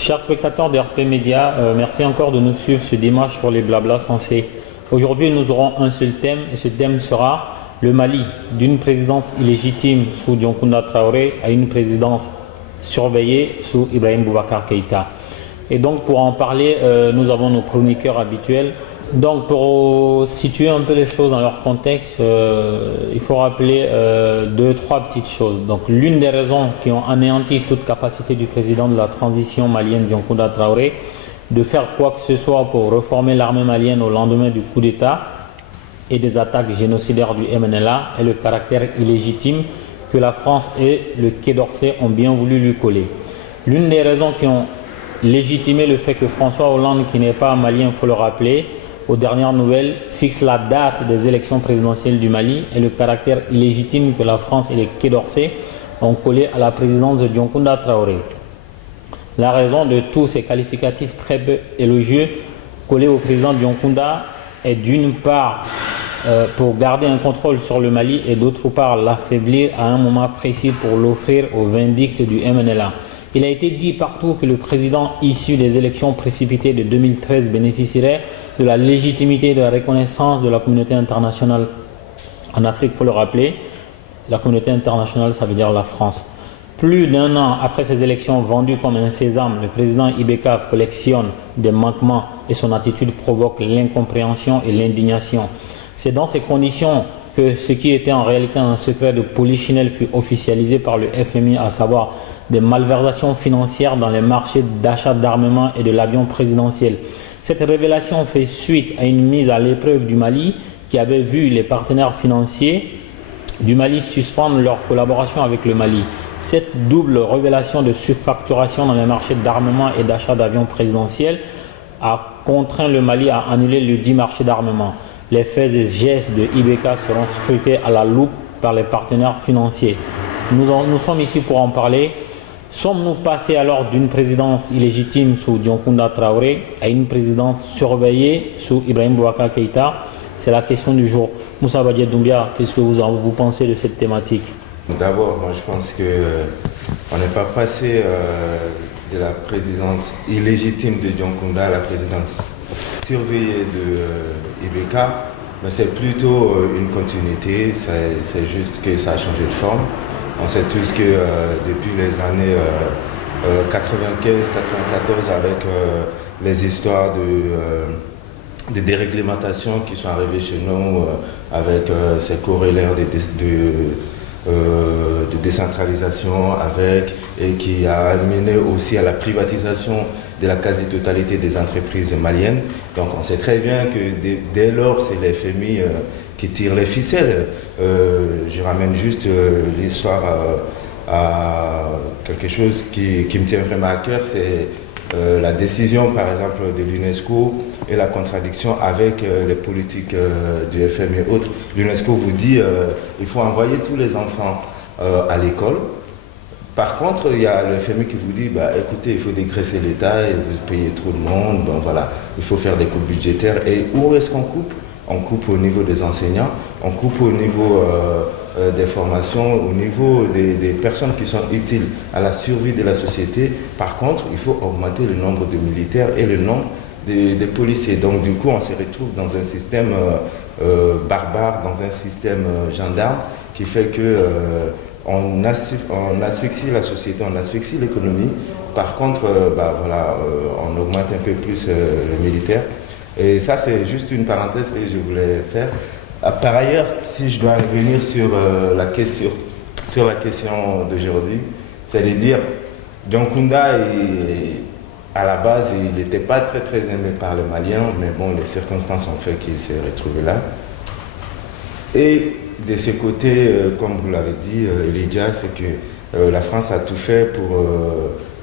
Chers spectateurs de RP Média, merci encore de nous suivre ce dimanche pour les blabla sensés. Aujourd'hui, nous aurons un seul thème et ce thème sera le Mali, d'une présidence illégitime sous Dioncounda Traoré à une présidence surveillée sous Ibrahim Boubacar Keïta. Et donc pour en parler, nous avons nos chroniqueurs habituels. Donc pour situer un peu les choses dans leur contexte, il faut rappeler deux, trois petites choses. Donc l'une des raisons qui ont anéanti toute capacité du président de la transition malienne Dioncounda Traoré de faire quoi que ce soit pour reformer l'armée malienne au lendemain du coup d'État et des attaques génocidaires du MNLA est le caractère illégitime que la France et le Quai d'Orsay ont bien voulu lui coller. L'une des raisons qui ont légitimé le fait que François Hollande, qui n'est pas malien, il faut le rappeler, aux dernières nouvelles, fixe la date des élections présidentielles du Mali et le caractère illégitime que la France et le Quai d'Orsay ont collé à la présidence de Dioncounda Traoré. La raison de tous ces qualificatifs très peu élogieux collés au président Dioncounda est d'une part pour garder un contrôle sur le Mali et d'autre part l'affaiblir à un moment précis pour l'offrir aux vindictes du MNLA. Il a été dit partout que le président issu des élections précipitées de 2013 bénéficierait de la légitimité et de la reconnaissance de la communauté internationale. En Afrique, il faut le rappeler, la communauté internationale, ça veut dire la France. Plus d'un an après ces élections vendues comme un sésame, le président Ibeka collectionne des manquements et son attitude provoque l'incompréhension et l'indignation. C'est dans ces conditions que ce qui était en réalité un secret de polichinelle fut officialisé par le FMI, à savoir des malversations financières dans les marchés d'achat d'armement et de l'avion présidentiel. Cette révélation fait suite à une mise à l'épreuve du Mali qui avait vu les partenaires financiers du Mali suspendre leur collaboration avec le Mali. Cette double révélation de surfacturation dans les marchés d'armement et d'achat d'avions présidentiels a contraint le Mali à annuler le dit marché d'armement. Les faits et gestes de Ibeka seront scrutés à la loupe par les partenaires financiers. Nous sommes ici pour en parler. Sommes-nous passés alors d'une présidence illégitime sous Dioncounda Traoré à une présidence surveillée sous Ibrahim Boubacar Keïta? C'est la question du jour. Moussa Badié Doumbia, qu'est-ce que vous pensez de cette thématique? D'abord, moi je pense qu'on n'est pas passé de la présidence illégitime de Dioncounda à la présidence surveillée de Ibeka, mais c'est plutôt une continuité, c'est juste que ça a changé de forme. On sait tous que depuis les années 95-94, avec les histoires de déréglementation qui sont arrivées chez nous, avec ces corollaires de décentralisation, et qui a mené aussi à la privatisation de la quasi-totalité des entreprises maliennes. Donc on sait très bien que dès lors, c'est les FMI qui tire les ficelles. Je ramène juste l'histoire à quelque chose qui me tient vraiment à cœur, c'est la décision par exemple de l'UNESCO et la contradiction avec les politiques du FMI et autres. L'UNESCO vous dit il faut envoyer tous les enfants à l'école. Par contre, il y a le FMI qui vous dit écoutez, il faut dégraisser l'État et vous payez trop de monde, voilà, il faut faire des coupes budgétaires. Et où est-ce qu'on coupe? On coupe au niveau des enseignants, on coupe au niveau des formations, au niveau des personnes qui sont utiles à la survie de la société. Par contre, il faut augmenter le nombre de militaires et le nombre des policiers. Donc du coup, on se retrouve dans un système barbare, dans un système gendarme qui fait que on asphyxie la société, on asphyxie l'économie. Par contre, on augmente un peu plus les militaires. Et ça, c'est juste une parenthèse que je voulais faire. Par ailleurs, si je dois revenir sur la question d'aujourd'hui, c'est de dire, Dioncounda, à la base, il n'était pas très très aimé par les Maliens, mais bon, les circonstances ont fait qu'il s'est retrouvé là. Et de ce côté, comme vous l'avez dit, Elijah, c'est que la France a tout fait pour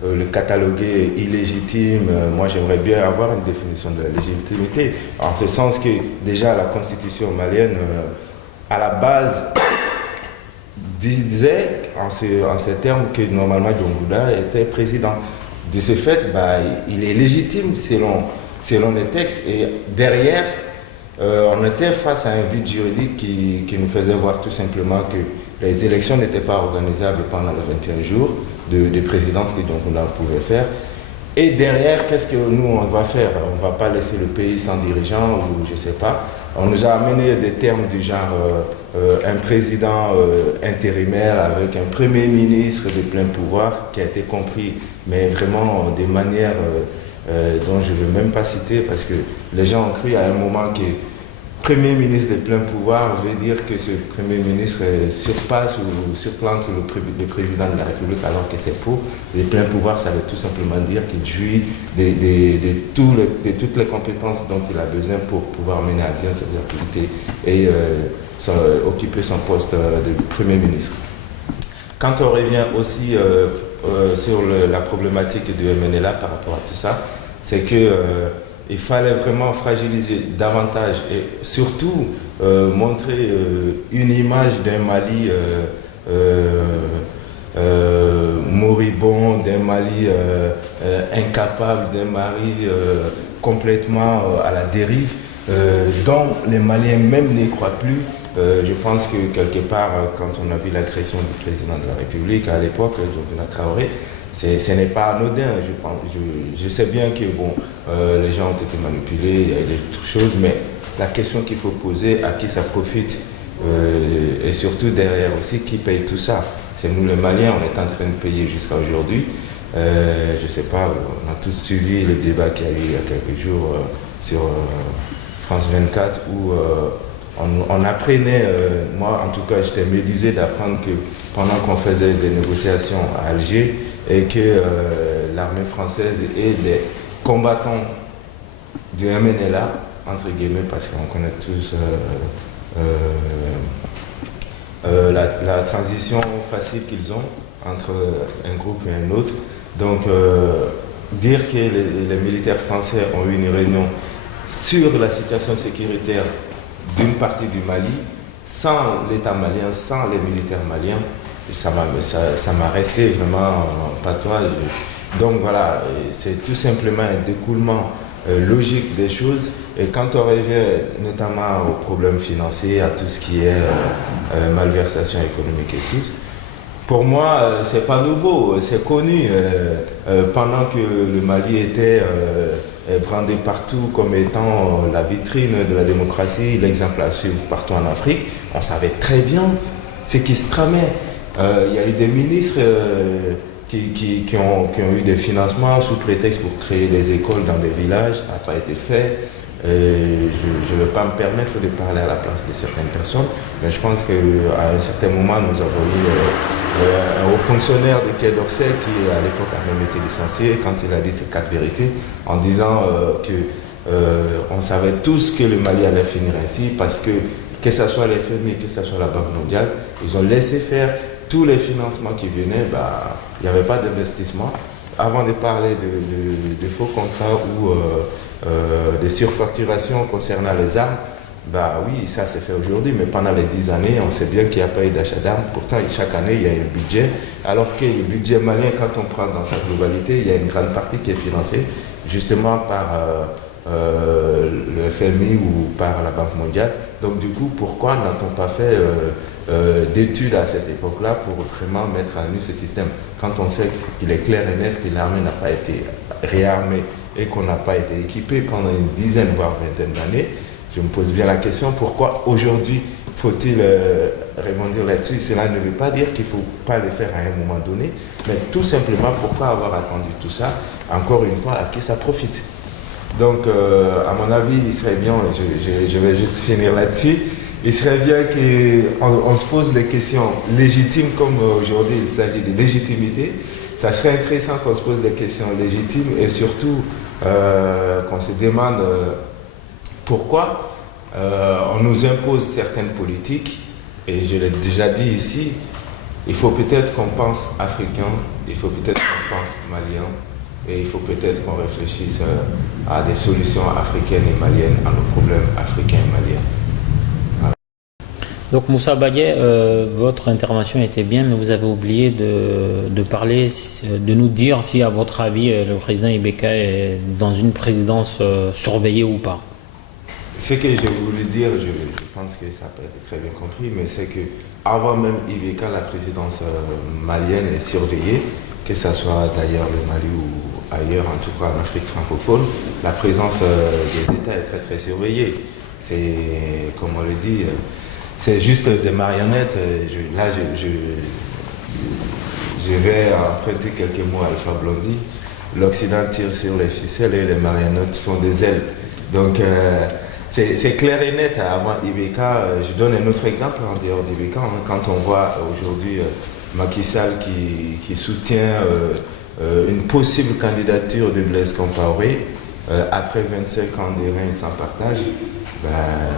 le cataloguer illégitime. Moi, j'aimerais bien avoir une définition de la légitimité, en ce sens que déjà la constitution malienne, à la base, disait en ces termes que normalement Dioncounda était président. De ce fait, il est légitime selon les textes, et derrière, on était face à un vide juridique qui nous faisait voir tout simplement que les élections n'étaient pas organisables pendant les 21 jours de présidence que Dioncounda pouvait faire. Et derrière, qu'est-ce que nous, on va faire? On ne va pas laisser le pays sans dirigeant ou je ne sais pas. On nous a amené des termes du genre un président intérimaire avec un premier ministre de plein pouvoir qui a été compris, mais vraiment de manière dont je ne veux même pas citer parce que les gens ont cru à un moment que Premier ministre de plein pouvoir veut dire que ce Premier ministre surpasse ou surplante le président de la République alors que c'est faux. Le plein pouvoir, ça veut tout simplement dire qu'il jouit de toutes les compétences dont il a besoin pour pouvoir mener à bien ses activités et occuper son poste de Premier ministre. Quand on revient aussi sur la problématique du MNLA par rapport à tout ça, c'est que il fallait vraiment fragiliser davantage et surtout montrer une image d'un Mali moribond, d'un Mali incapable, d'un Mali complètement à la dérive, dont les Maliens même n'y croient plus. Je pense que quelque part, quand on a vu la création du président de la République à l'époque, Dioncounda Traoré, ce n'est pas anodin, je pense. Je sais bien que bon, les gens ont été manipulés, il y a des choses, mais la question qu'il faut poser, à qui ça profite, et surtout derrière aussi, qui paye tout ça? C'est nous les Maliens, on est en train de payer jusqu'à aujourd'hui. Je ne sais pas, on a tous suivi le débat qu'il y a eu il y a quelques jours sur France 24 où on apprenait, moi en tout cas j'étais médusé d'apprendre que pendant qu'on faisait des négociations à Alger et que l'armée française et des combattants du MNLA, entre guillemets, parce qu'on connaît tous la transition facile qu'ils ont entre un groupe et un autre. Donc dire que les militaires français ont eu une réunion sur la situation sécuritaire d'une partie du Mali, sans l'État malien, sans les militaires maliens, ça m'a resté vraiment patois. Donc voilà, c'est tout simplement un découlement logique des choses. Et quand on revient notamment aux problèmes financiers, à tout ce qui est malversation économique et tout, pour moi, c'est pas nouveau, c'est connu. Pendant que le Mali était brandé partout comme étant la vitrine de la démocratie, l'exemple à suivre partout en Afrique, on savait très bien ce qui se tramait. Il y a eu des ministres qui ont eu des financements sous prétexte pour créer des écoles dans des villages, ça n'a pas été fait. Je ne vais pas me permettre de parler à la place de certaines personnes, mais je pense qu'à un certain moment, nous avons eu un haut fonctionnaire de Quai d'Orsay qui, à l'époque, a même été licencié quand il a dit ses 4 vérités, en disant qu'on savait tous que le Mali allait finir ainsi, parce que ce soit les FMI, que ce soit la Banque mondiale, ils ont laissé faire tous les financements qui venaient, il n'y avait pas d'investissement. Avant de parler de faux contrats ou de surfacturation concernant les armes, oui, ça s'est fait aujourd'hui, mais pendant les 10 années, on sait bien qu'il n'y a pas eu d'achat d'armes. Pourtant, chaque année, il y a un budget, alors que le budget malien, quand on prend dans sa globalité, il y a une grande partie qui est financée justement par le FMI ou par la Banque mondiale. Donc du coup, pourquoi n'a-t-on pas fait d'études à cette époque-là pour vraiment mettre à nu ce système? Quand on sait qu'il est clair et net que l'armée n'a pas été réarmée et qu'on n'a pas été équipé pendant une dizaine, voire vingtaine d'années, je me pose bien la question, pourquoi aujourd'hui faut-il rebondir là-dessus? Cela ne veut pas dire qu'il ne faut pas le faire à un moment donné, mais tout simplement, pourquoi avoir attendu tout ça? Encore une fois, à qui ça profite? Donc, à mon avis, il serait bien, je vais juste finir là-dessus, il serait bien qu'on se pose des questions légitimes, comme aujourd'hui il s'agit de légitimité. Ça serait intéressant qu'on se pose des questions légitimes et surtout qu'on se demande pourquoi on nous impose certaines politiques. Et je l'ai déjà dit ici, il faut peut-être qu'on pense africain, il faut peut-être qu'on pense malien. Et il faut peut-être qu'on réfléchisse à des solutions africaines et maliennes à nos problèmes africains et maliens. Voilà. Donc Moussa Bagué, votre intervention était bien, mais vous avez oublié de parler, de nous dire si à votre avis le président Ibeka est dans une présidence surveillée ou pas. Ce que je voulais dire, je pense que ça peut être très bien compris, mais c'est que avant même Ibeka, la présidence malienne est surveillée, que ce soit d'ailleurs le Mali ou ailleurs, en tout cas en Afrique francophone, la présence des États est très très surveillée. C'est, comme on le dit, c'est juste des marionnettes. Je vais emprunter quelques mots à Alpha Blondy. L'Occident tire sur les ficelles et les marionnettes font des ailes. Donc c'est clair et net. Avant IBK, je donne un autre exemple en dehors d'IBK. Quand on voit aujourd'hui Macky Sall qui soutient une possible candidature de Blaise Compaoré, après 25 ans de règne sans partage,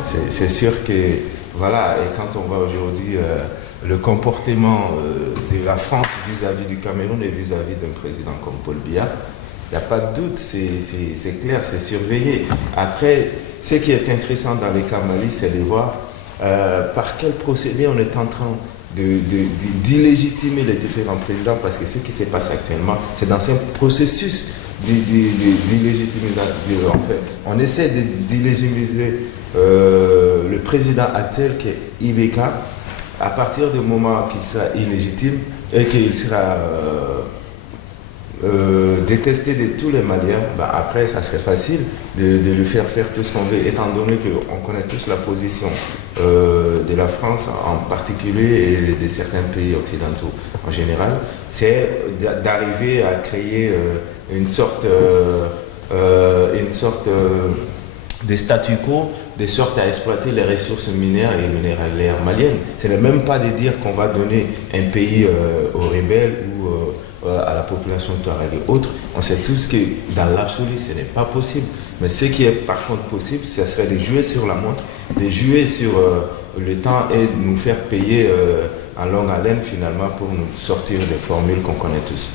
c'est sûr que, voilà, et quand on voit aujourd'hui le comportement de la France vis-à-vis du Cameroun et vis-à-vis d'un président comme Paul Biya, il n'y a pas de doute, c'est clair, c'est surveillé. Après, ce qui est intéressant dans les cas Mali, c'est de voir par quel procédé on est en train d'illégitimer les différents présidents, parce que ce qui se passe actuellement, c'est dans un processus d'illégitimisation. En fait, on essaie d'illégitimiser le président actuel qui est IBK à partir du moment qu'il sera illégitime et qu'il sera détesté de tous les Maliens. Après, ça serait facile de lui faire tout ce qu'on veut, étant donné qu'on connaît tous la position de la France en particulier et de certains pays occidentaux en général. C'est d'arriver à créer une sorte de statu quo, de sorte à exploiter les ressources minières et minéralières maliennes. Ce n'est même pas de dire qu'on va donner un pays aux rebelles ou à la population touareg et autres. On sait tous que dans l'absolu, ce n'est pas possible. Mais ce qui est par contre possible, ce serait de jouer sur la montre, de jouer sur le temps et de nous faire payer en longue haleine finalement pour nous sortir des formules qu'on connaît tous.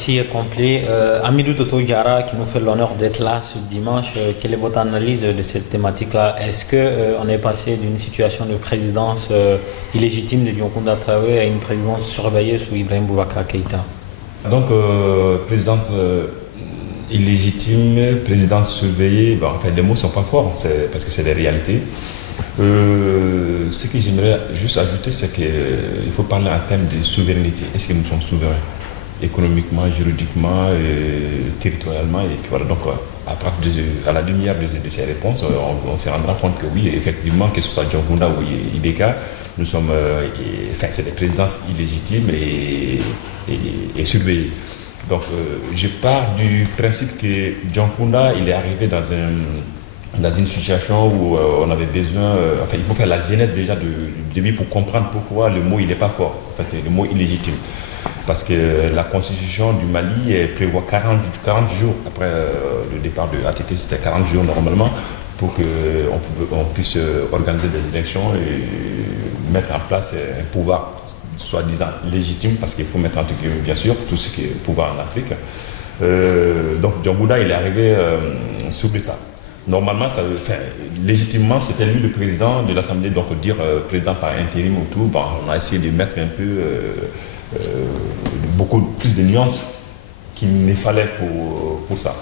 Merci est complet. Amidou Toto Diarra qui nous fait l'honneur d'être là ce dimanche. Quelle est votre analyse de cette thématique-là? Est-ce qu'on est passé d'une situation de présidence illégitime de Dioncounda Traoré à une présidence surveillée sous Ibrahim Boubacar Keïta? Donc, présidence illégitime, présidence surveillée, les mots ne sont pas forts, parce que c'est des réalités. Ce que j'aimerais juste ajouter, c'est qu'il faut parler en termes de souveraineté. Est-ce que nous sommes souverains? Économiquement, juridiquement, territorialement, et puis voilà. Donc, à la lumière de ces réponses, on se rendra compte que oui, effectivement, que ce soit Dioncounda ou IBK, nous sommes, c'est des présidences illégitimes et surveillées. Donc, je pars du principe que Dioncounda, il est arrivé dans une situation où on avait besoin, il faut faire la genèse déjà du début pour comprendre pourquoi le mot il n'est pas fort, le mot illégitime. Parce que la constitution du Mali prévoit 40 jours après le départ de ATT, c'était 40 jours normalement, pour qu'on puisse organiser des élections et mettre en place un pouvoir soi-disant légitime, parce qu'il faut mettre en guillemets bien sûr tout ce qui est pouvoir en Afrique. Donc Dioncounda il est arrivé sous l'État. Normalement, légitimement, c'était lui le président de l'Assemblée, donc dire président par intérim ou tout. On a essayé de mettre un peu beaucoup plus de nuances qu'il ne fallait pour ça.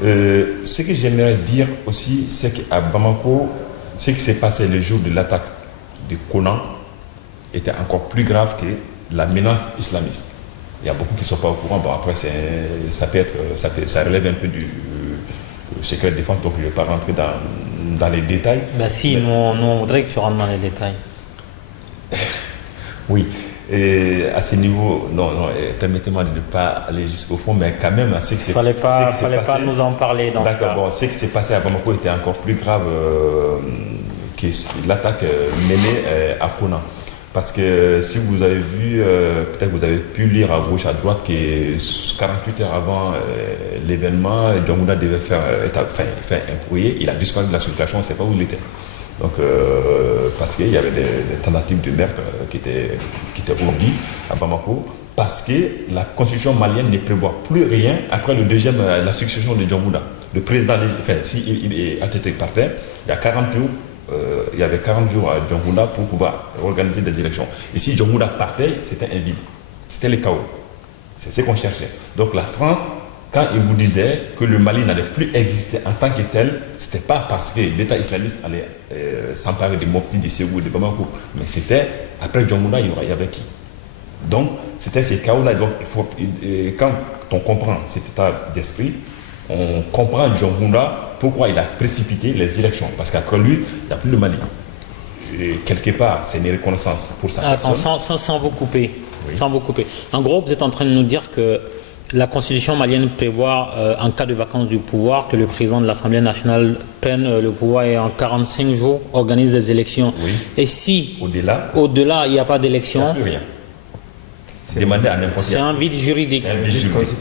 Ce que j'aimerais dire aussi, c'est qu'à Bamako, ce qui s'est passé le jour de l'attaque de Conan était encore plus grave que la menace islamiste. Il y a beaucoup qui ne sont pas au courant. Après, ça relève un peu du secret de défense, donc je ne vais pas rentrer dans les détails. Nous, on voudrait que tu rentres dans les détails. Oui. Et à ce niveau, permettez-moi de ne pas aller jusqu'au fond, mais quand même, ce qui s'est passé... Il ne fallait pas nous en parler dans ce cas. D'accord, ce qui s'est passé à Bamako était encore plus grave que l'attaque menée à Conan. Parce que si vous avez vu, peut-être vous avez pu lire à gauche, à droite, que 48 heures avant l'événement, Dioncounda devait faire un courrier, il a disparu de la circulation, on ne sait pas où il était. Donc, parce qu'il y avait des tentatives de meurtre qui étaient ordies à Bamako, parce que la constitution malienne ne prévoit plus rien après la succession de Dioncounda. Le président, si ATT partait, il y a 40 jours, il y avait 40 jours à Dioncounda pour pouvoir organiser des élections. Et si Dioncounda partait, c'était un vide. C'était le chaos. C'est ce qu'on cherchait. Donc la France, quand il vous disait que le Mali n'allait plus exister en tant que tel, ce n'était pas parce que l'État islamiste allait s'emparer de Mopti, de Ségou, de Bamako, mais c'était, après Dioncounda, il y avait qui? Donc, c'était ces chaos-là. Donc, quand on comprend cet état d'esprit, on comprend Diongouna pourquoi il a précipité les élections. Parce qu'après lui, il n'y a plus le Mali. Et quelque part, c'est une reconnaissance pour sa personne. Sans vous couper. Oui. Sans vous couper. En gros, vous êtes en train de nous dire que la constitution malienne prévoit, en cas de vacance du pouvoir, que le président de l'Assemblée nationale prenne le pouvoir et en 45 jours organise des élections. Oui. Et si, au-delà, il n'y a pas il n'y d'élection, a plus rien. Demander à n'importe c'est un vide juridique. C'est un vide juridique.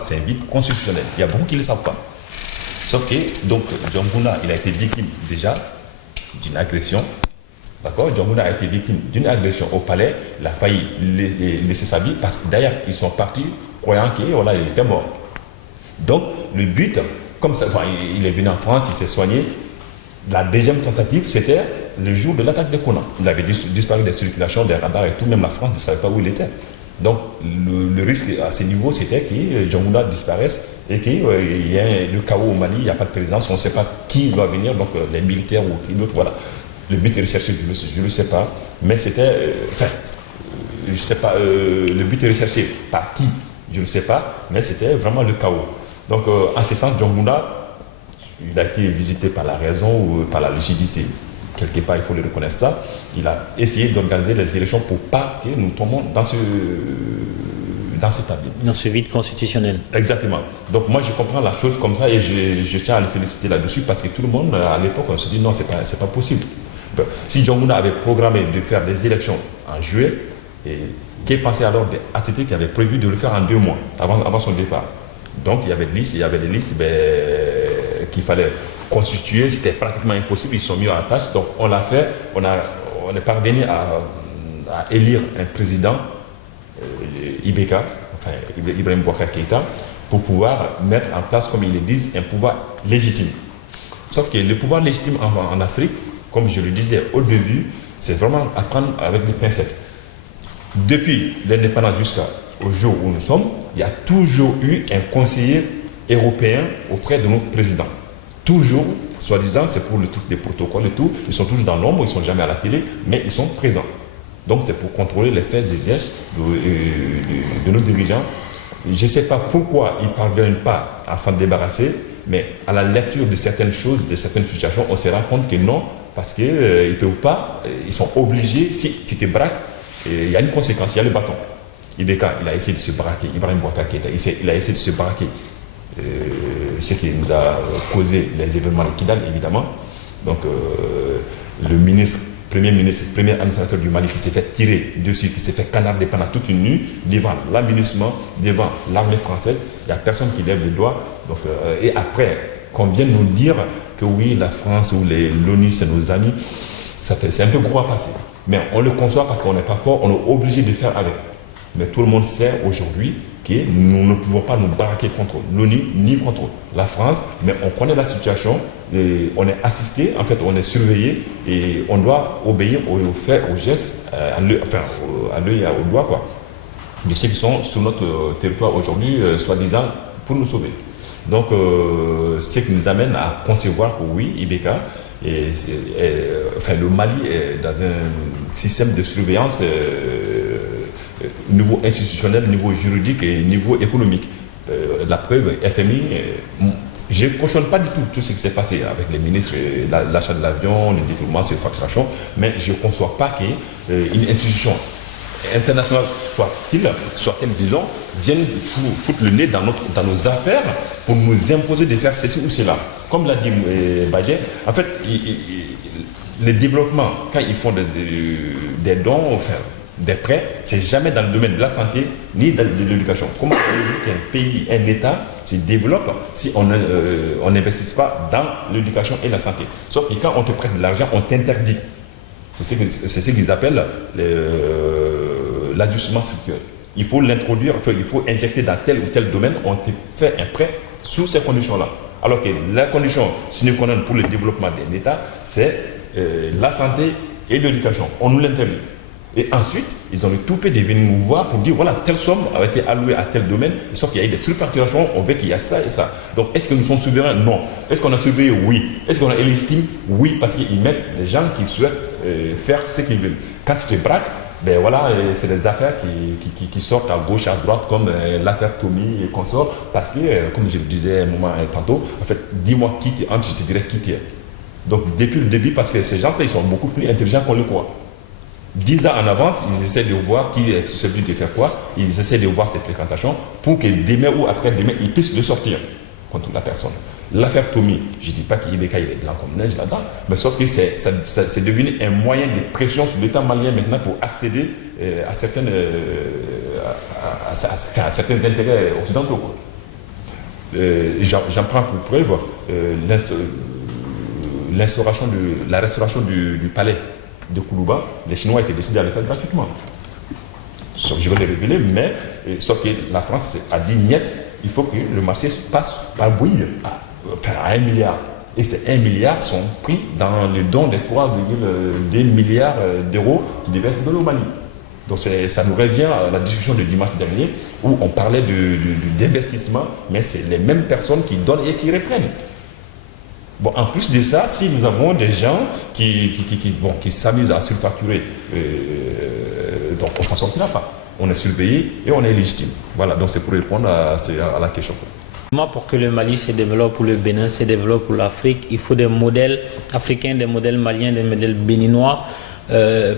C'est un vide constitutionnel. Il y a beaucoup qui ne le savent pas. Sauf que, donc, Diongouna, il a été victime déjà d'une agression. D'accord? Diongouna a été victime d'une agression au palais. Il a failli laisser sa vie parce que d'ailleurs, ils sont partis croyant qu'il était mort. Donc, le but, comme ça, il est venu en France, il s'est soigné. La deuxième tentative, c'était le jour de l'attaque de Kona. Il avait disparu des circulations, des radars et tout, même la France ne savait pas où il était. Donc le risque à ce niveau, c'était que Diongouna disparaisse et qu'il y ait le chaos au Mali, il n'y a pas de présidence, on ne sait pas qui va venir, donc les militaires ou qui d'autre, voilà. Le but est recherché, je ne le sais pas, mais c'était, je ne sais pas, le but est recherché par qui, je ne sais pas, mais c'était vraiment le chaos. Donc en ce sens, Diongouna, il a été visité par la raison ou par la lucidité. Quelque part, il faut le reconnaître ça. Il a essayé d'organiser les élections pour pas que nous tombions dans cet abîme. Dans ce vide constitutionnel. Exactement. Donc moi, je comprends la chose comme ça et je tiens à le féliciter là-dessus parce que tout le monde, à l'époque, on se dit non, c'est pas possible. Ben, si Diongouna avait programmé de faire des élections en juillet, qui pensait alors des ATT qui avait prévu de le faire en 2 mois avant son départ. Donc il y avait des listes qu'il fallait constituer, c'était pratiquement impossible, ils sont mis en tâche, donc on l'a fait, on est parvenu à élire un président, IBK, enfin Ibrahim Boubacar Keïta, pour pouvoir mettre en place, comme ils le disent, un pouvoir légitime. Sauf que le pouvoir légitime en Afrique, comme je le disais au début, c'est vraiment à prendre avec des pincettes. Depuis l'indépendance jusqu'au jour où nous sommes, il y a toujours eu un conseiller européen auprès de notre président. Toujours, soi-disant, c'est pour le truc des protocoles et tout, ils sont toujours dans l'ombre, ils ne sont jamais à la télé, mais ils sont présents. Donc c'est pour contrôler les faits et gestes de nos dirigeants. Je ne sais pas pourquoi ils ne parviennent pas à s'en débarrasser, mais à la lecture de certaines choses, de certaines situations, on se rend compte que non, parce qu'ils ne peuvent pas, ils sont obligés, si tu te braques, il y a une conséquence, il y a le bâton. IBK, il a essayé de se braquer, Ibrahim Boubacar Keïta, il a essayé de se braquer. Ce qui nous a causé les événements de Kidal, évidemment. Donc, premier administrateur du Mali qui s'est fait tirer dessus, qui s'est fait canarder pendant toute une nuit, devant l'aménagement, devant l'armée française, il n'y a personne qui lève le doigt. Donc, et après, qu'on vienne nous dire que oui, la France ou l'ONU, c'est nos amis, c'est un peu gros à passer. Mais on le conçoit parce qu'on n'est pas fort, on est obligé de faire avec. Mais tout le monde sait aujourd'hui que nous ne pouvons pas nous braquer contre l'ONU ni contre la France, mais on connaît la situation, et on est assisté, en fait on est surveillé et on doit obéir aux faits, aux gestes, à l'œil et au doigt quoi, de ceux qui sont sur notre territoire aujourd'hui, soi-disant pour nous sauver. Donc ce qui nous amène à concevoir que oui, IBK, le Mali est dans un système de surveillance niveau institutionnel, niveau juridique et niveau économique. La preuve, FMI, je ne cautionne pas du tout ce qui s'est passé avec les ministres, l'achat de l'avion, le détournement, ces facturations, mais je ne conçois pas qu'une institution internationale soit-elle, disons, vienne foutre le nez dans nos affaires pour nous imposer de faire ceci ou cela. Comme l'a dit Badje, en fait, les développements, quand ils font des dons, enfin, des prêts, c'est jamais dans le domaine de la santé ni de l'éducation. Comment qu'un pays, un État se développe si on n'investit pas dans l'éducation et la santé? Sauf que quand on te prête de l'argent, on t'interdit. C'est ce qu'ils appellent l'ajustement structurel. Il faut l'introduire, enfin, il faut injecter dans tel ou tel domaine, on te fait un prêt sous ces conditions-là. Alors que la condition sine qua non pour le développement d'un État, c'est la santé et l'éducation. On nous l'interdit. Et ensuite, ils ont le toupet de venir nous voir pour dire voilà, telle somme a été allouée à tel domaine, sauf qu'il y a eu des surfacturations, on veut qu'il y a ça et ça. Donc, est-ce que nous sommes souverains? Non. Est-ce qu'on a surveillé? Oui. Est-ce qu'on est légitime? Oui, parce qu'ils mettent les gens qui souhaitent faire ce qu'ils veulent. Quand tu te braques, Ben voilà, c'est des affaires qui sortent à gauche, à droite, comme l'affaire Tommy et consorts, parce que, comme je le disais un moment tantôt, en fait, dis-moi qui t'es, je te dirais qui t'es. Donc depuis le début, parce que ces gens-là, ils sont beaucoup plus intelligents qu'on le croit. 10 ans en avance, ils essaient de voir qui est susceptible de faire quoi, ils essaient de voir ses fréquentations pour que demain ou après-demain, ils puissent le sortir contre la personne. L'affaire Tommy, je ne dis pas qu'Ibeka il est blanc comme neige là-dedans, mais sauf que c'est devenu un moyen de pression sur l'État malien maintenant pour accéder à certains intérêts occidentaux. J'en prends pour preuve la restauration du palais de Koulouba. Les Chinois étaient décidés à le faire gratuitement. Je vais le révéler, mais sauf que la France a dit niet, il faut que le marché passe par bouille à 1 milliard. Et ces 1 milliard sont pris dans le don des 3,2 milliards d'euros qui devaient être donnés au Mali. Donc ça nous revient à la discussion de dimanche dernier où on parlait d'investissement, mais c'est les mêmes personnes qui donnent et qui reprennent. Bon, en plus de ça, si nous avons des gens qui s'amusent à surfacturer, donc on ne s'en sortira pas. On est surveillé et on est légitime. Voilà, donc c'est pour répondre à la question. Pour que le Mali se développe, ou le Bénin se développe, ou l'Afrique, il faut des modèles africains, des modèles maliens, des modèles béninois,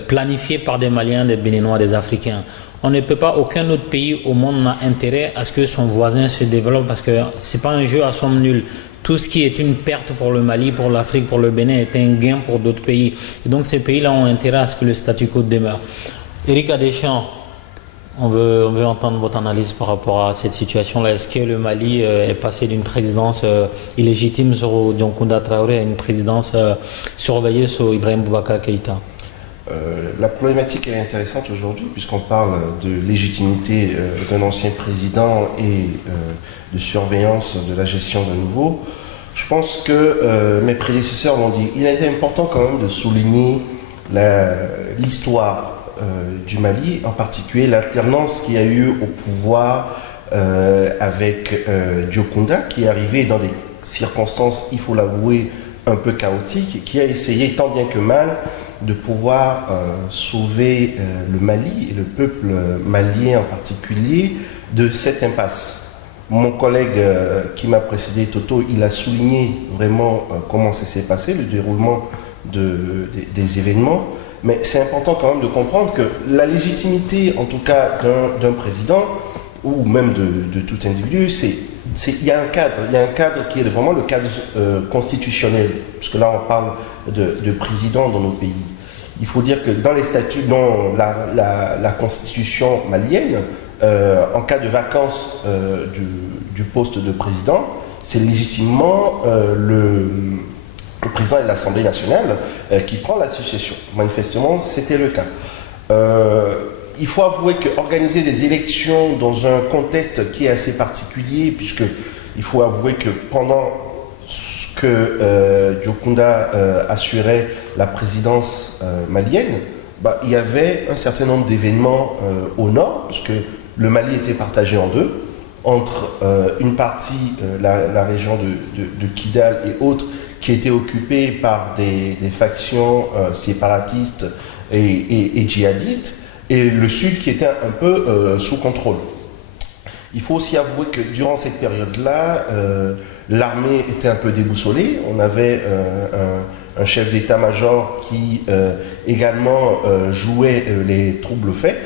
planifiés par des Maliens, des Béninois, des Africains. On ne peut pas, aucun autre pays au monde n'a intérêt à ce que son voisin se développe, parce que ce n'est pas un jeu à somme nulle. Tout ce qui est une perte pour le Mali, pour l'Afrique, pour le Bénin est un gain pour d'autres pays. Et donc ces pays-là ont intérêt à ce que le statu quo demeure. Éric Adéchamps, on veut entendre votre analyse par rapport à cette situation-là. Est-ce que le Mali est passé d'une présidence illégitime sur Dioncounda Traoré à une présidence surveillée sur Ibrahim Boubacar Keïta? La problématique est intéressante aujourd'hui puisqu'on parle de légitimité d'un ancien président et de surveillance de la gestion d'un nouveau. Je pense que mes prédécesseurs l'ont dit. Il a été important quand même de souligner l'histoire du Mali, en particulier l'alternance qu'il y a eu au pouvoir avec Dioncounda, qui est arrivé dans des circonstances, il faut l'avouer, un peu chaotiques, qui a essayé tant bien que mal de pouvoir sauver le Mali et le peuple malien en particulier de cette impasse. Mon collègue qui m'a précédé, Toto, il a souligné vraiment comment ça s'est passé, le déroulement des événements. Mais c'est important quand même de comprendre que la légitimité, en tout cas d'un président, ou même de tout individu, il y a un cadre qui est vraiment le cadre constitutionnel, puisque là on parle de président dans nos pays. Il faut dire que dans les statuts, dans la constitution malienne, en cas de vacance du poste de président, c'est légitimement le président de l'Assemblée nationale qui prend la succession. Manifestement, c'était le cas. Il faut avouer qu'organiser des élections dans un contexte qui est assez particulier, puisqu'il faut avouer que pendant que Dioncounda assurait la présidence malienne, il y avait un certain nombre d'événements au nord, puisque le Mali était partagé en deux, entre une partie, la région de Kidal et autres, qui était occupée par des factions séparatistes et djihadistes, et le sud qui était un peu sous contrôle. Il faut aussi avouer que durant cette période-là, l'armée était un peu déboussolée. On avait un chef d'état-major qui également jouait les troubles faits,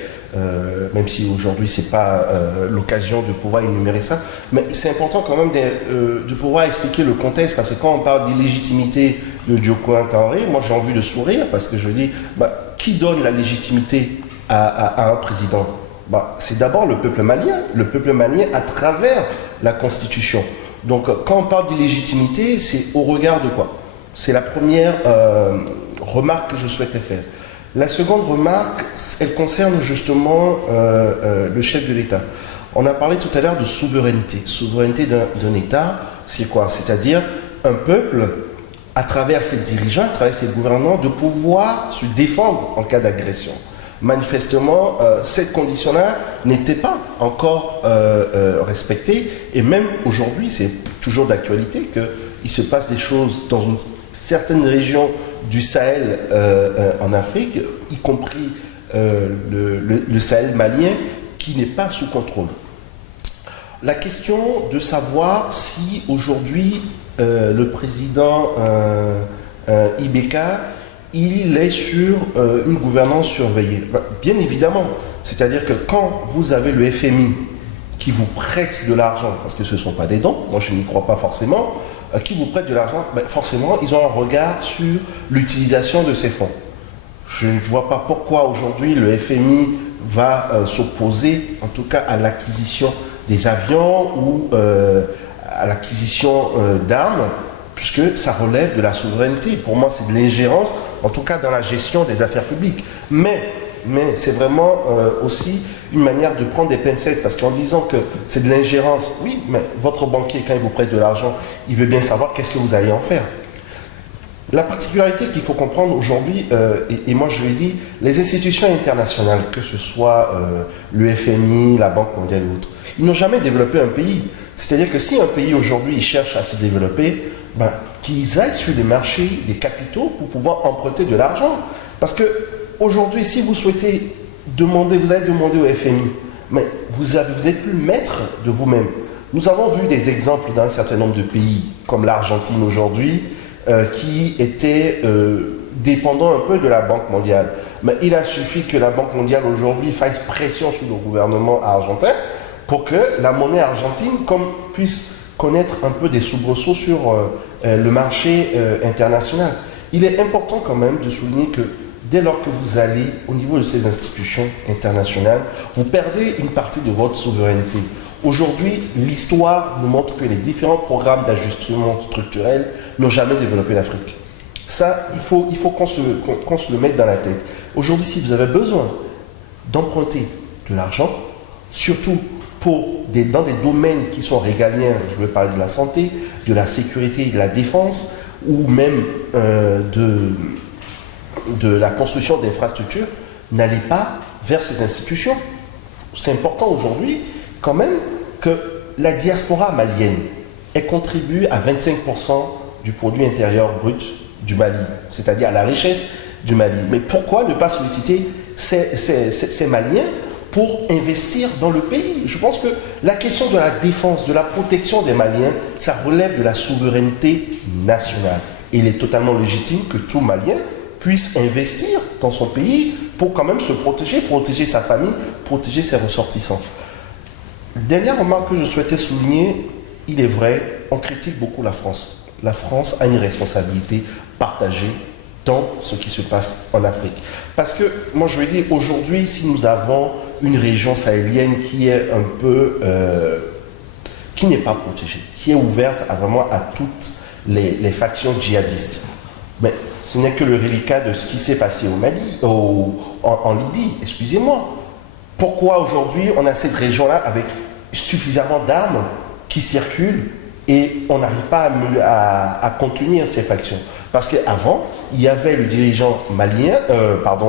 même si aujourd'hui ce n'est pas l'occasion de pouvoir énumérer ça. Mais c'est important quand même de pouvoir expliquer le contexte, parce que quand on parle d'illégitimité de Dioncounda Traoré, moi j'ai envie de sourire, parce que je dis, qui donne la légitimité à un président? C'est d'abord le peuple malien à travers la Constitution. Donc quand on parle d'illégitimité, c'est au regard de quoi? C'est la première remarque que je souhaitais faire. La seconde remarque, elle concerne justement le chef de l'État. On a parlé tout à l'heure de souveraineté. Souveraineté d'un État, c'est quoi? C'est-à-dire un peuple, à travers ses dirigeants, à travers ses gouvernants, de pouvoir se défendre en cas d'agression. Manifestement, cette condition-là n'était pas encore respectée, et même aujourd'hui, c'est toujours d'actualité qu'il se passe des choses dans une certaine région du Sahel en Afrique, y compris le Sahel malien qui n'est pas sous contrôle. La question de savoir si aujourd'hui le président Ibeka, il est sur une gouvernance surveillée. Bien évidemment, c'est-à-dire que quand vous avez le FMI qui vous prête de l'argent, parce que ce ne sont pas des dons, moi je n'y crois pas forcément, qui vous prête de l'argent, forcément ils ont un regard sur l'utilisation de ces fonds. Je ne vois pas pourquoi aujourd'hui le FMI va s'opposer, en tout cas à l'acquisition des avions ou à l'acquisition d'armes, puisque ça relève de la souveraineté. Pour moi, c'est de l'ingérence, en tout cas dans la gestion des affaires publiques. Mais c'est vraiment aussi une manière de prendre des pincettes, parce qu'en disant que c'est de l'ingérence, oui, mais votre banquier, quand il vous prête de l'argent, il veut bien savoir qu'est-ce que vous allez en faire. La particularité qu'il faut comprendre aujourd'hui, et moi je l'ai dit, les institutions internationales, que ce soit le FMI, la Banque mondiale ou autres, ils n'ont jamais développé un pays. C'est-à-dire que si un pays aujourd'hui il cherche à se développer, qu'ils aillent sur les marchés des capitaux pour pouvoir emprunter de l'argent. Parce que aujourd'hui, si vous souhaitez demander, vous allez demander au FMI, mais vous n'êtes plus maître de vous-même. Nous avons vu des exemples dans un certain nombre de pays, comme l'Argentine aujourd'hui, qui étaient dépendants un peu de la Banque mondiale. Mais il a suffi que la Banque mondiale aujourd'hui fasse pression sur le gouvernement argentin pour que la monnaie argentine puisse connaître un peu des soubresauts sur le marché international. Il est important quand même de souligner que dès lors que vous allez au niveau de ces institutions internationales, vous perdez une partie de votre souveraineté. Aujourd'hui, l'histoire nous montre que les différents programmes d'ajustement structurel n'ont jamais développé l'Afrique. Ça, il faut qu'on se le mette dans la tête. Aujourd'hui, si vous avez besoin d'emprunter de l'argent, surtout dans des domaines qui sont régaliens, je veux parler de la santé, de la sécurité et de la défense, ou même de la construction d'infrastructures, n'allez pas vers ces institutions. C'est important aujourd'hui, quand même, que la diaspora malienne ait contribué à 25% du produit intérieur brut du Mali, c'est-à-dire à la richesse du Mali. Mais pourquoi ne pas solliciter ces Maliens pour investir dans le pays? Je pense que la question de la défense, de la protection des Maliens, ça relève de la souveraineté nationale. Et il est totalement légitime que tout Malien puisse investir dans son pays pour quand même se protéger sa famille, protéger ses ressortissants. Dernière remarque que je souhaitais souligner, il est vrai, on critique beaucoup la France. La France a une responsabilité partagée dans ce qui se passe en Afrique. Parce que, moi je veux dire, aujourd'hui, si nous avons une région sahélienne qui est un peu, qui n'est pas protégée, qui est ouverte à toutes les factions djihadistes, mais ce n'est que le reliquat de ce qui s'est passé au Mali, en Libye, excusez-moi. Pourquoi aujourd'hui on a cette région-là avec suffisamment d'armes qui circulent et on n'arrive pas à contenir ces factions? Parce qu'avant, il y avait le dirigeant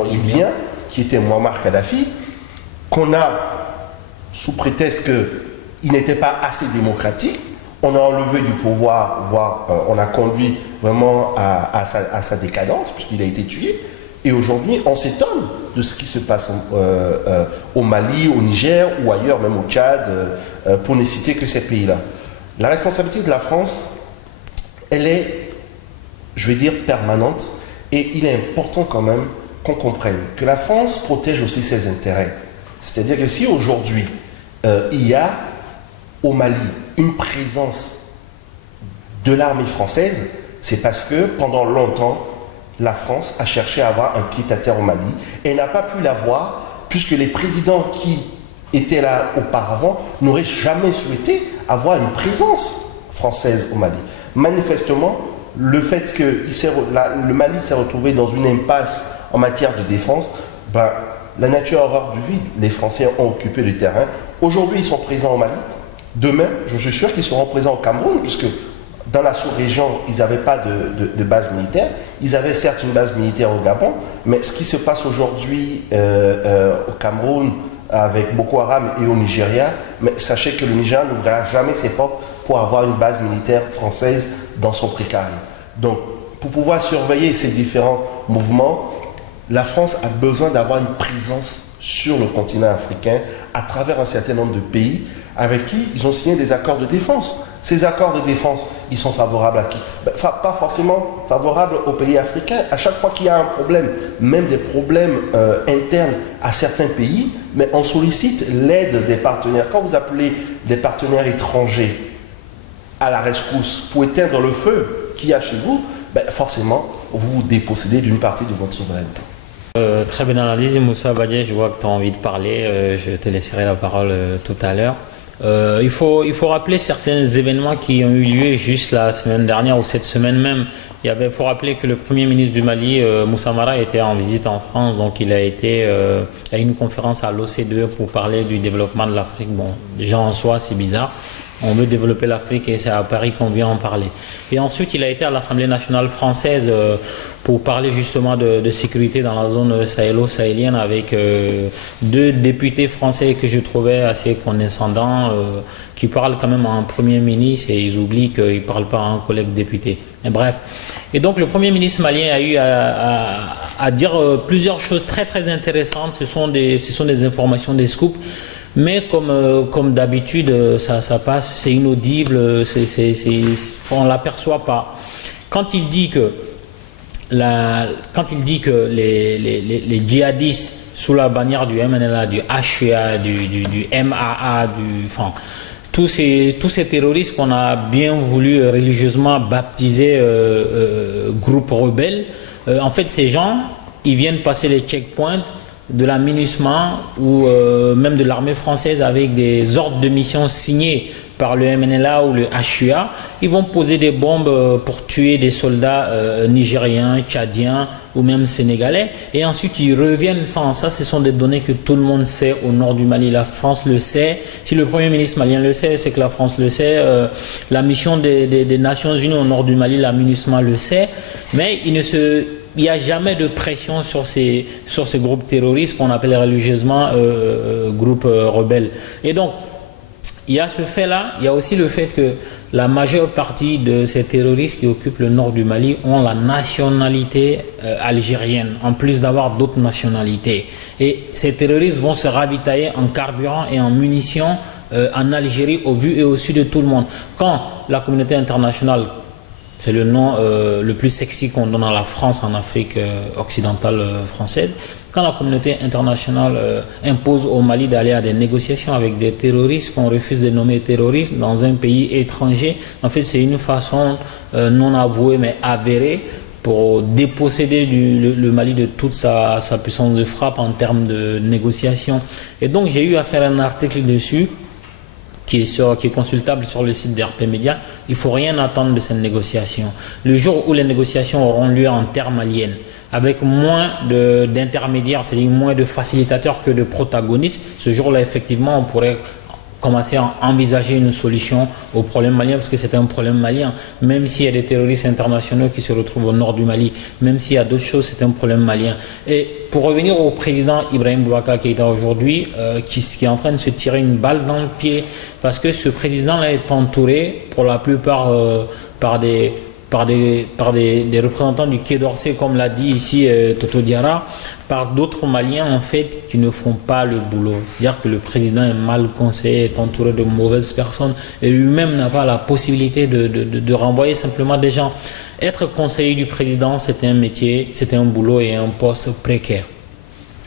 libyen, qui était Muammar Kadhafi, qu'on a, sous prétexte qu'il n'était pas assez démocratique, on a enlevé du pouvoir, voire on a conduit vraiment à sa décadence, puisqu'il a été tué. Et aujourd'hui, on s'étonne de ce qui se passe au Mali, au Niger ou ailleurs, même au Tchad, pour ne citer que ces pays-là. La responsabilité de la France, elle est, je vais dire, permanente. Et il est important quand même qu'on comprenne que la France protège aussi ses intérêts. C'est-à-dire que si aujourd'hui, il y a au Mali une présence de l'armée française, c'est parce que pendant longtemps, la France a cherché à avoir un pied à terre au Mali et n'a pas pu l'avoir puisque les présidents qui étaient là auparavant n'auraient jamais souhaité avoir une présence française au Mali. Manifestement, le fait que le Mali s'est retrouvé dans une impasse en matière de défense, la nature a horreur du vide. Les Français ont occupé le terrain. Aujourd'hui, ils sont présents au Mali. Demain, je suis sûr qu'ils seront présents au Cameroun, puisque dans la sous-région, ils n'avaient pas de base militaire. Ils avaient certes une base militaire au Gabon, mais ce qui se passe aujourd'hui au Cameroun, avec Boko Haram et au Nigeria, mais sachez que le Nigeria n'ouvrira jamais ses portes pour avoir une base militaire française dans son précaré. Donc, pour pouvoir surveiller ces différents mouvements, la France a besoin d'avoir une présence sur le continent africain à travers un certain nombre de pays avec qui ils ont signé des accords de défense. Ces accords de défense, ils sont favorables à qui? Pas forcément favorables aux pays africains. À chaque fois qu'il y a un problème, même des problèmes internes à certains pays, mais on sollicite l'aide des partenaires. Quand vous appelez des partenaires étrangers à la rescousse pour éteindre le feu qu'il y a chez vous, forcément, vous vous dépossédez d'une partie de votre souveraineté. Très belle analyse, Moussa Badié, je vois que tu as envie de parler, je te laisserai la parole tout à l'heure. Il faut rappeler certains événements qui ont eu lieu juste la semaine dernière ou cette semaine même. Il faut rappeler que le Premier ministre du Mali, Moussa Mara, était en visite en France, donc il a été à une conférence à l'OCDE pour parler du développement de l'Afrique. Bon, déjà en soi, c'est bizarre. On veut développer l'Afrique et c'est à Paris qu'on vient en parler. Et ensuite, il a été à l'Assemblée nationale française pour parler justement de sécurité dans la zone sahélo-sahélienne avec deux députés français que je trouvais assez condescendants, qui parlent quand même à un Premier ministre et ils oublient qu'ils ne parlent pas à un collègue député. Et bref. Et donc, le Premier ministre malien a eu à dire plusieurs choses très très intéressantes. Ce sont des informations, des scoops. Mais comme d'habitude, ça passe, c'est inaudible, on ne l'aperçoit pas. Quand il dit que les djihadistes sous la bannière du MNLA, du HUA, du MAA, tous ces terroristes qu'on a bien voulu religieusement baptiser groupes rebelles, en fait ces gens, ils viennent passer les checkpoints de la MINUSMA ou même de l'armée française avec des ordres de mission signés par le MNLA ou le HUA. Ils vont poser des bombes pour tuer des soldats nigériens, tchadiens ou même sénégalais et ensuite ils reviennent. Enfin, ça ce sont des données que tout le monde sait au nord du Mali. La France le sait. Si le Premier ministre malien le sait, c'est que la France le sait. La mission des Nations Unies au nord du Mali, la MINUSMA le sait. Mais il n'y a jamais de pression sur ces groupes terroristes qu'on appelle religieusement groupes rebelles. Et donc, il y a ce fait-là, il y a aussi le fait que la majeure partie de ces terroristes qui occupent le nord du Mali ont la nationalité algérienne, en plus d'avoir d'autres nationalités. Et ces terroristes vont se ravitailler en carburant et en munitions en Algérie au vu et au su de tout le monde. Quand la communauté internationale, c'est le nom le plus sexy qu'on donne à la France en Afrique occidentale française. Quand la communauté internationale impose au Mali d'aller à des négociations avec des terroristes qu'on refuse de nommer terroristes dans un pays étranger, en fait c'est une façon non avouée mais avérée pour déposséder le Mali de toute sa puissance de frappe en termes de négociation. Et donc j'ai eu à faire un article dessus qui est consultable sur le site d'RP Média. Il ne faut rien attendre de cette négociation. Le jour où les négociations auront lieu en terre malienne, avec moins d'intermédiaires, c'est-à-dire moins de facilitateurs que de protagonistes, ce jour-là, effectivement, on pourrait commencer à envisager une solution au problème malien, parce que c'est un problème malien. Même s'il y a des terroristes internationaux qui se retrouvent au nord du Mali, même s'il y a d'autres choses, c'est un problème malien. Et pour revenir au président Ibrahim Boubacar Keïta aujourd'hui, qui est en train de se tirer une balle dans le pied, parce que ce président-là est entouré pour la plupart par des représentants du Quai d'Orsay, comme l'a dit ici Toto Diarra, par d'autres Maliens en fait qui ne font pas le boulot. C'est-à-dire que le président est mal conseillé, est entouré de mauvaises personnes et lui-même n'a pas la possibilité de renvoyer simplement des gens. Être conseiller du président, c'est un métier, c'est un boulot et un poste précaire.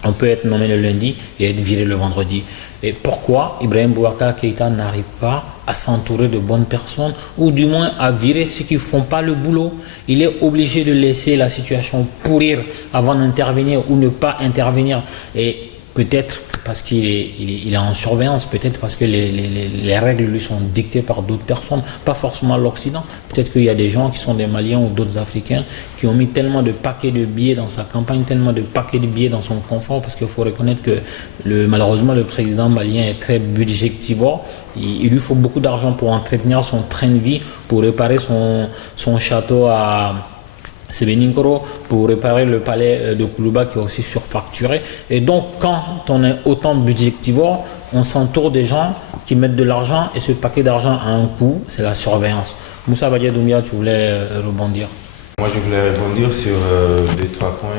On peut être nommé le lundi et être viré le vendredi. Et pourquoi Ibrahim Boubacar Keïta n'arrive pas à s'entourer de bonnes personnes ou du moins à virer ceux qui ne font pas le boulot? Il est obligé de laisser la situation pourrir avant d'intervenir ou ne pas intervenir. Et peut-être parce qu'il est en surveillance, peut-être parce que les règles lui sont dictées par d'autres personnes, pas forcément l'Occident. Peut-être qu'il y a des gens qui sont des Maliens ou d'autres Africains qui ont mis tellement de paquets de billets dans sa campagne, tellement de paquets de billets dans son confort, parce qu'il faut reconnaître que malheureusement le président malien est très budgétivore. Il lui faut beaucoup d'argent pour entretenir son train de vie, pour réparer son château à Sebeninkoro, pour réparer le palais de Koulouba qui est aussi surfacturé. Et donc quand on est autant budgétivore, on s'entoure des gens qui mettent de l'argent et ce paquet d'argent a un coût, c'est la surveillance. Moussa Badié Doumbia, tu voulais rebondir? Moi, je voulais rebondir sur deux, trois points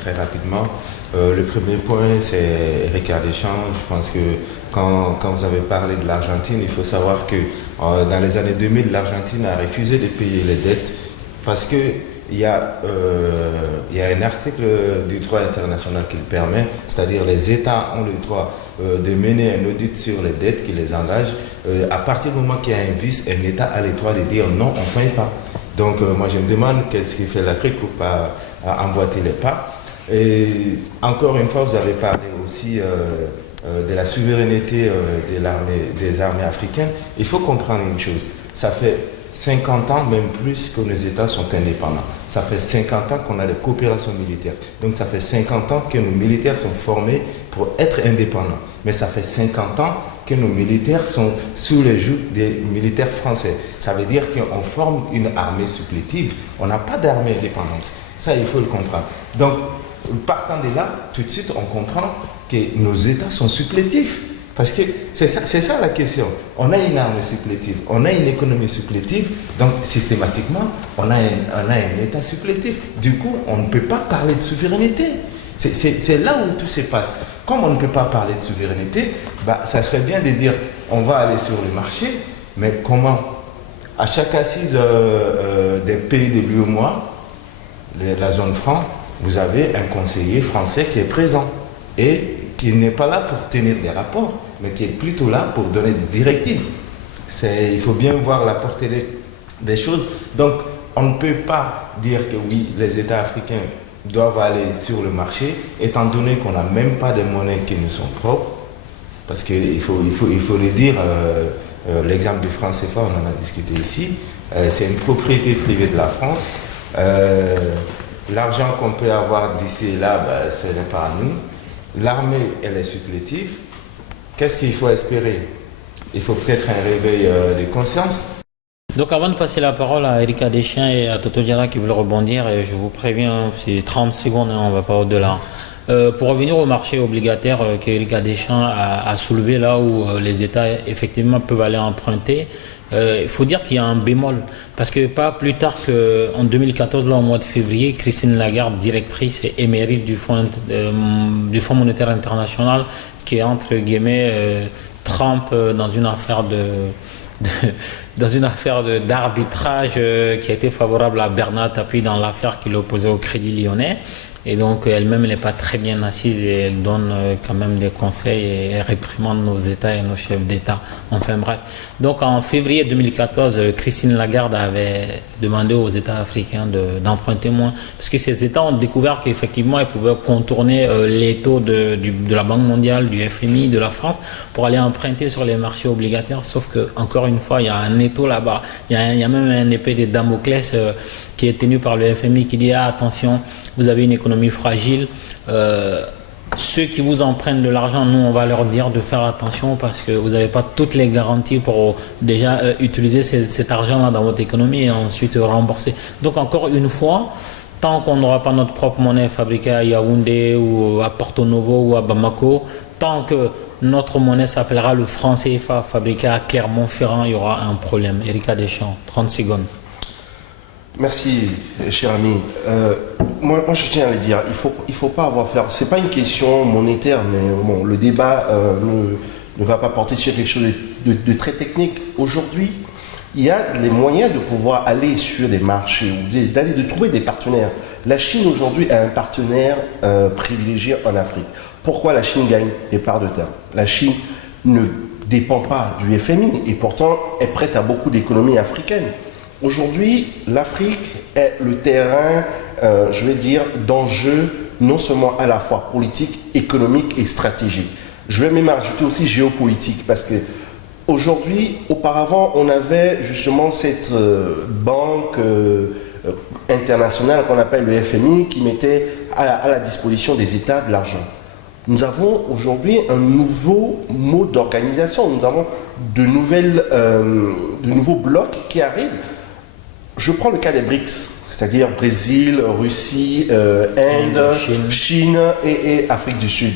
très rapidement. Le premier point, c'est Ricard Deschamps. Je pense que quand vous avez parlé de l'Argentine, il faut savoir que dans les années 2000, l'Argentine a refusé de payer les dettes parce que il y a un article du droit international qui le permet, c'est-à-dire les États ont le droit de mener un audit sur les dettes qui les engagent. À partir du moment qu'il y a un vice, un État a le droit de dire non, on ne paye pas. Donc moi je me demande qu'est-ce qu'il fait l'Afrique pour ne pas emboîter les pas. Et encore une fois, vous avez parlé aussi de la souveraineté des armées africaines. Il faut comprendre une chose, ça fait 50 ans, même plus, que nos États sont indépendants. Ça fait 50 ans qu'on a des coopérations militaires. Donc ça fait 50 ans que nos militaires sont formés pour être indépendants. Mais ça fait 50 ans que nos militaires sont sous les joues des militaires français. Ça veut dire qu'on forme une armée supplétive. On n'a pas d'armée indépendante. Ça, il faut le comprendre. Donc, partant de là, tout de suite, on comprend que nos États sont supplétifs. Parce que c'est ça la question. On a une armée supplétive, on a une économie supplétive, donc systématiquement, on a un État supplétif. Du coup, on ne peut pas parler de souveraineté. C'est là où tout se passe. Comme on ne peut pas parler de souveraineté, ça serait bien de dire on va aller sur le marché, mais comment? À chaque assise des pays de l'UEMOA, la zone franc, vous avez un conseiller français qui est présent et qui n'est pas là pour tenir des rapports, mais qui est plutôt là pour donner des directives. Il faut bien voir la portée des choses. Donc, on ne peut pas dire que oui, les États africains doivent aller sur le marché, étant donné qu'on n'a même pas de monnaies qui nous sont propres, parce qu'il faut le dire, l'exemple du franc CFA, on en a discuté ici, c'est une propriété privée de la France. L'argent qu'on peut avoir d'ici et là, ce n'est pas à nous. L'armée, elle est supplétive. Qu'est-ce qu'il faut espérer? Il faut peut-être un réveil de conscience. Donc avant de passer la parole à Erika Deschamps et à Toto Diarra qui veulent rebondir, et je vous préviens, c'est 30 secondes, on ne va pas au-delà. Pour revenir au marché obligataire qu'Erika Deschamps a soulevé, là où les États effectivement peuvent aller emprunter, il faut dire qu'il y a un bémol, parce que pas plus tard qu'en 2014, là, au mois de février, Christine Lagarde, directrice et émérite du Fonds monétaire international, qui est entre guillemets trempe dans une affaire d'arbitrage qui a été favorable à Bernard Tapie dans l'affaire qui l'opposait au Crédit Lyonnais. Et donc elle-même n'est pas très bien assise et elle donne quand même des conseils et elle réprimande nos États et nos chefs d'État. Enfin bref. Donc en février 2014, Christine Lagarde avait demandé aux États africains d'emprunter moins. Parce que ces États ont découvert qu'effectivement ils pouvaient contourner les taux de la Banque mondiale, du FMI, de la France pour aller emprunter sur les marchés obligataires. Sauf que encore une fois, il y a un étau là-bas. Il y a même un épée de Damoclès qui est tenu par le FMI qui dit attention, vous avez une économie fragile, ceux qui vous empruntent de l'argent, nous on va leur dire de faire attention parce que vous n'avez pas toutes les garanties pour déjà utiliser cet argent-là dans votre économie et ensuite rembourser. Donc encore une fois, tant qu'on n'aura pas notre propre monnaie fabriquée à Yaoundé ou à Porto Novo ou à Bamako, tant que notre monnaie s'appellera le franc CFA fabriqué à Clermont-Ferrand, il y aura un problème. Erika Deschamps, 30 secondes. Merci, cher ami. Moi, je tiens à le dire, il faut pas avoir peur. C'est pas une question monétaire, mais bon, le débat ne va pas porter sur quelque chose de très technique. Aujourd'hui, il y a les moyens de pouvoir aller sur des marchés ou de trouver des partenaires. La Chine aujourd'hui a un partenaire privilégié en Afrique. Pourquoi la Chine gagne des parts de terre? La Chine ne dépend pas du FMI et pourtant est prête à beaucoup d'économies africaines. Aujourd'hui, l'Afrique est le terrain, je vais dire, d'enjeux non seulement à la fois politique, économique et stratégique. Je vais même ajouter aussi géopolitique parce que aujourd'hui, auparavant, on avait justement cette banque internationale qu'on appelle le FMI qui mettait à la disposition des États de l'argent. Nous avons aujourd'hui un nouveau mode d'organisation, nous avons de nouveaux blocs qui arrivent. Je prends le cas des BRICS, c'est-à-dire Brésil, Russie, Inde, Chine et Afrique du Sud.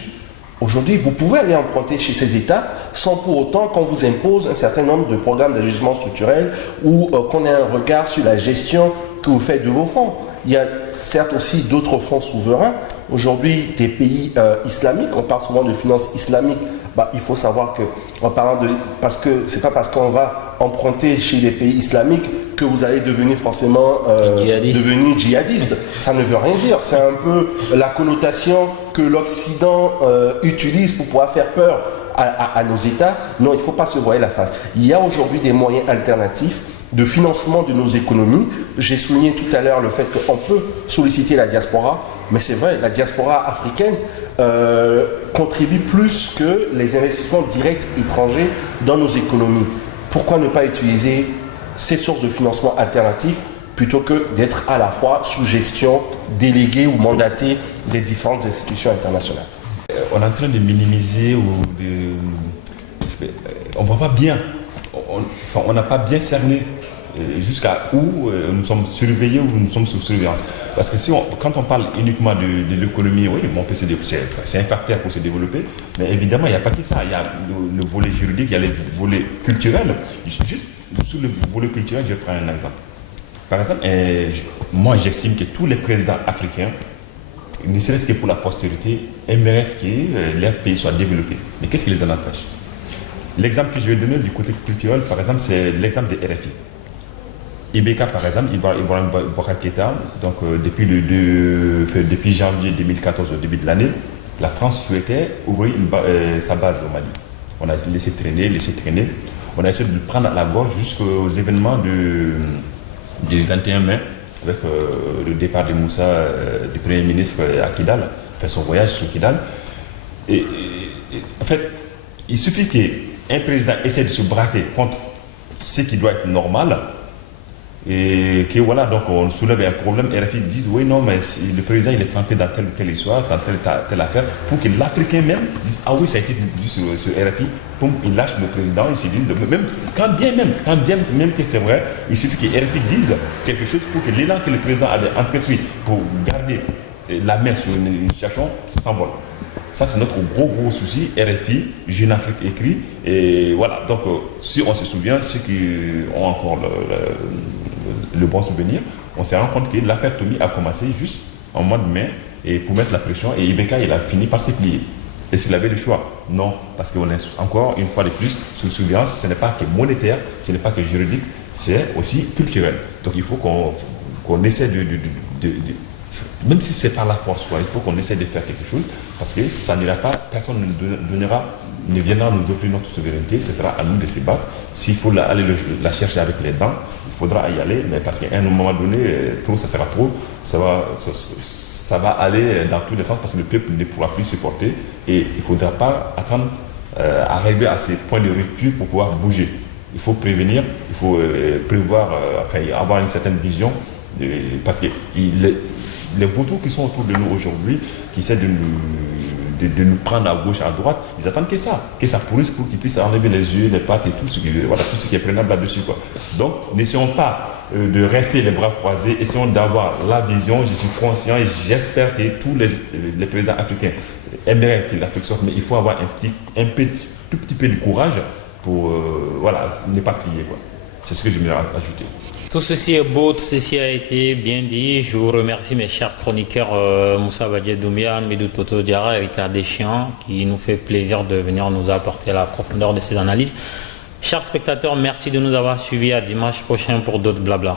Aujourd'hui, vous pouvez aller emprunter chez ces États sans pour autant qu'on vous impose un certain nombre de programmes d'ajustement structurel ou qu'on ait un regard sur la gestion que vous faites de vos fonds. il y a certes aussi d'autres fonds souverains. Aujourd'hui, des pays islamiques, on parle souvent de finances islamiques, il faut savoir que, parce que c'est pas parce qu'on va emprunter chez des pays islamiques que vous allez devenir forcément devenir djihadiste. Ça ne veut rien dire. C'est un peu la connotation que l'Occident utilise pour pouvoir faire peur à nos États. Non, il ne faut pas se voiler la face. Il y a aujourd'hui des moyens alternatifs de financement de nos économies. J'ai souligné tout à l'heure le fait qu'on peut solliciter la diaspora, mais c'est vrai, la diaspora africaine contribue plus que les investissements directs étrangers dans nos économies. Pourquoi ne pas utiliser ces sources de financement alternatifs plutôt que d'être à la fois sous gestion, déléguée ou mandatée des différentes institutions internationales? On est en train de minimiser on ne voit pas bien, on n'a pas bien cerné jusqu'à où nous sommes surveillés ou nous sommes sous surveillance. Parce que quand on parle uniquement de l'économie, oui, on peut c'est un facteur pour se développer, mais évidemment, il n'y a pas que ça. Il y a le volet juridique, il y a le volet culturel. Juste sur le volet culturel, je prends un exemple. Par exemple, moi j'estime que tous les présidents africains, ne serait-ce que pour la postérité, aimeraient que leur pays soit développé. Mais qu'est-ce qui les en empêche? L'exemple que je vais donner du côté culturel, par exemple, c'est l'exemple de RFI. IBK, par exemple, Ibrahim Boubacar Keïta, donc depuis janvier 2014, au début de l'année, la France souhaitait ouvrir sa base au Mali. On a laissé traîner. On a essayé de le prendre à la gorge jusqu'aux événements du 21 mai, avec le départ de Moussa, du Premier ministre à Kidal, fait son voyage sur Kidal. Et en fait, il suffit qu'un président essaie de se braquer contre ce qui doit être normal, et que voilà, donc on soulève un problème, et RFI dit oui, non, mais le président il est trempé dans telle ou telle histoire, dans telle affaire, pour que l'Africain même dise ah oui, ça a été dit sur RFI, boum, il lâche le président, il se dit, même quand bien même que c'est vrai, il suffit que RFI dise quelque chose pour que l'élan que le président avait entrepris pour garder la main sur une situation s'envole. Ça, c'est notre gros souci. RFI, Jeune Afrique écrit. Et voilà, donc si on se souvient, ceux qui ont encore le bon souvenir, on s'est rendu compte que l'affaire Tomi a commencé juste en mois de mai et pour mettre la pression. Et Ibeka, il a fini par se plier. Et s'il avait le choix? Non, parce qu'on est encore une fois de plus sous surveillance. Ce n'est pas que monétaire, ce n'est pas que juridique, c'est aussi culturel. Donc il faut qu'on essaie même si c'est par la force, il faut qu'on essaie de faire quelque chose, parce que ça n'ira pas, personne ne viendra nous offrir notre souveraineté, ce sera à nous de se battre. S'il faut aller la chercher avec les dents, il faudra y aller, mais parce qu'à un moment donné, trop, ça sera trop, ça va aller dans tous les sens, parce que le peuple ne pourra plus supporter, et il ne faudra pas attendre arriver à ces points de rupture pour pouvoir bouger. Il faut prévenir, il faut prévoir, avoir une certaine vision, parce que les vautours qui sont autour de nous aujourd'hui, qui essaient de nous prendre à gauche, à droite, ils attendent que ça pourrisse pour qu'ils puissent enlever les yeux, les pattes et tout ce qui est prenable là-dessus. Donc, n'essayons pas de rester les bras croisés, essayons d'avoir la vision. Je suis conscient et j'espère que tous les présidents africains aimeraient que l'Afrique sorte, mais il faut avoir tout petit peu de courage pour ne pas plier. C'est ce que je voulais ajouter. Tout ceci est beau, tout ceci a été bien dit. Je vous remercie mes chers chroniqueurs Moussa Badje Doumbia, Midou Toto Diarra et Ricard Deschamps, qui nous fait plaisir de venir nous apporter la profondeur de ces analyses. Chers spectateurs, merci de nous avoir suivis. À dimanche prochain pour d'autres blabla.